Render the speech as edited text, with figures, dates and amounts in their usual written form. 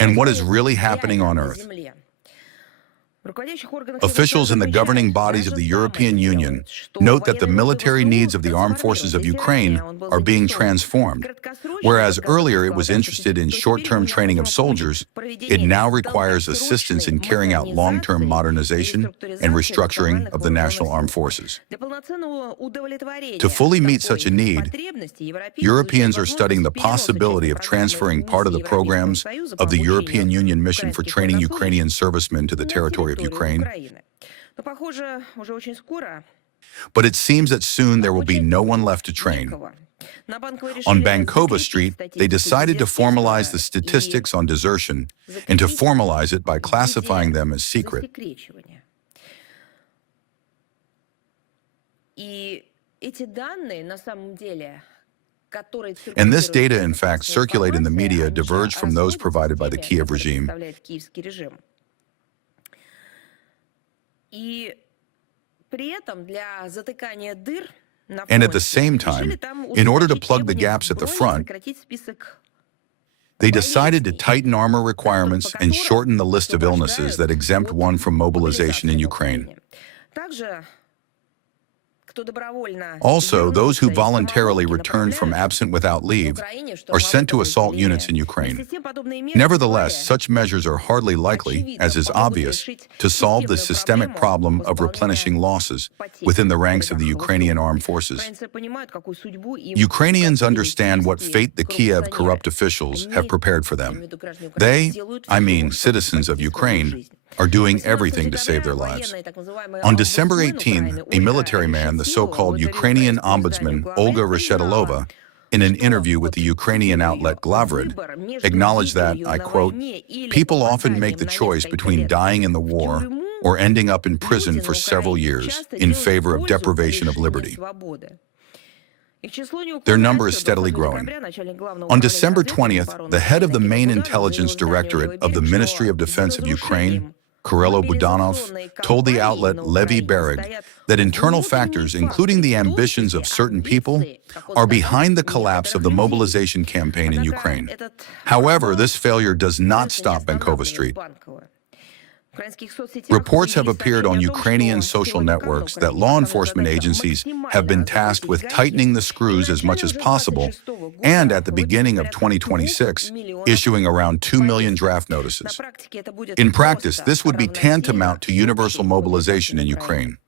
and what is really happening on Earth. Officials in the governing bodies of the European Union note that the military needs of the armed forces of Ukraine are being transformed. Whereas earlier it was interested in short-term training of soldiers, it now requires assistance in carrying out long-term modernization and restructuring of the national armed forces. To fully meet such a need, Europeans are studying the possibility of transferring part of the programs of the European Union mission for training Ukrainian servicemen to the territory of Ukraine. But it seems that soon there will be no one left to train. On Bankova Street, they decided to formalize the statistics on desertion and to formalize it by classifying them as secret. And this data, in fact, circulate in the media diverge from those provided by the Kiev regime. And at the same time, in order to plug the gaps at the front, they decided to tighten armor requirements and shorten the list of illnesses that exempt one from mobilization in Ukraine. Also, those who voluntarily returned from absent without leave are sent to assault units in Ukraine. Nevertheless, such measures are hardly likely, as is obvious, to solve the systemic problem of replenishing losses within the ranks of the Ukrainian armed forces. Ukrainians understand what fate the Kiev corrupt officials have prepared for them. They, I mean citizens of Ukraine, are doing everything to save their lives. On December 18, a military man, the so-called Ukrainian ombudsman Olga Reshetilova, in an interview with the Ukrainian outlet Glavrid, acknowledged that, I quote, "People often make the choice between dying in the war or ending up in prison for several years in favor of deprivation of liberty." Their number is steadily growing. On December 20th, the head of the main intelligence directorate of the Ministry of Defense of Ukraine, Kirilo Budanov, told the outlet Levy Bereg that internal factors, including the ambitions of certain people, are behind the collapse of the mobilization campaign in Ukraine. However, this failure does not stop Bankova Street. Reports have appeared on Ukrainian social networks that law enforcement agencies have been tasked with tightening the screws as much as possible, and at the beginning of 2026, issuing around 2 million draft notices. In practice, this would be tantamount to universal mobilization in Ukraine.